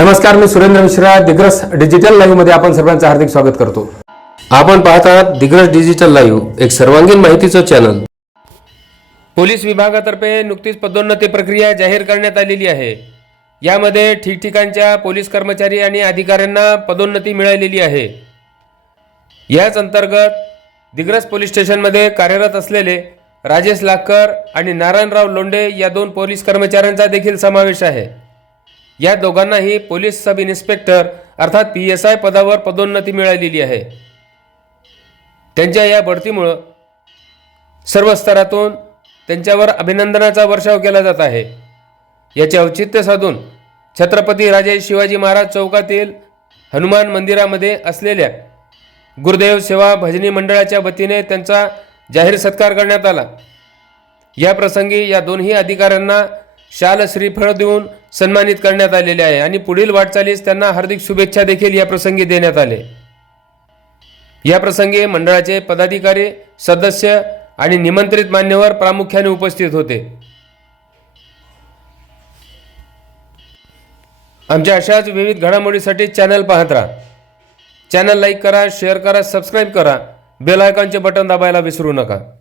नमस्कार मी सुरेंद्र मिश्रा दिग्रस डिजिटल लाईव्हमध्ये आपण सर्वांचं हार्दिक स्वागत करतो. आपण पाहत आहात दिग्रस डिजिटल लाईव्ह एक सर्वांगीण माहितीचं चॅनल पोलीस विभागातर्फे नुकतीच पदोन्नती प्रक्रिया जाहीर करण्यात आलेली आहे. यामध्ये ठिकठिकाणच्या पोलीस कर्मचारी आणि अधिकाऱ्यांना पदोन्नती मिळालेली आहे. याच अंतर्गत दिग्रस पोलीस स्टेशनमध्ये कार्यरत असलेले राजेश लाकर आणि नारायणराव लोंढे या दोन पोलीस कर्मचाऱ्यांचा देखील समावेश आहे. या दोघांनाही पोलीस सब इन्स्पेक्टर अर्थात पी एस आय पदावर पदोन्नती मिळालेली आहे. त्यांच्या या बढतीमुळं सर्व स्तरातून त्यांच्यावर अभिनंदनाचा वर्षाव केला जात आहे. याचे औचित्य साधून छत्रपती राजे शिवाजी महाराज चौकातील हनुमान मंदिरामध्ये असलेल्या गुरुदेव सेवा भजनी मंडळाच्या वतीने त्यांचा जाहीर सत्कार करण्यात आला. या प्रसंगी या दोन्ही अधिकाऱ्यांना शाल श्रीफळ देऊन सन्मानित करण्यात आलेले आहे आणि पुढील वाटचालीस त्यांना हार्दिक शुभेच्छा देखील या प्रसंगी देण्यात आले. या प्रसंगी मंडळाचे पदाधिकारी सदस्य आणि निमंत्रित मान्यवर प्रामुख्याने उपस्थित होते. आमच्या अशाच विविध घडामोडीसाठी चॅनल पाहत राहा. चॅनल लाईक करा शेअर करा सबस्क्राईब करा. बेल आयकॉनचे बटन दाबायला विसरू नका.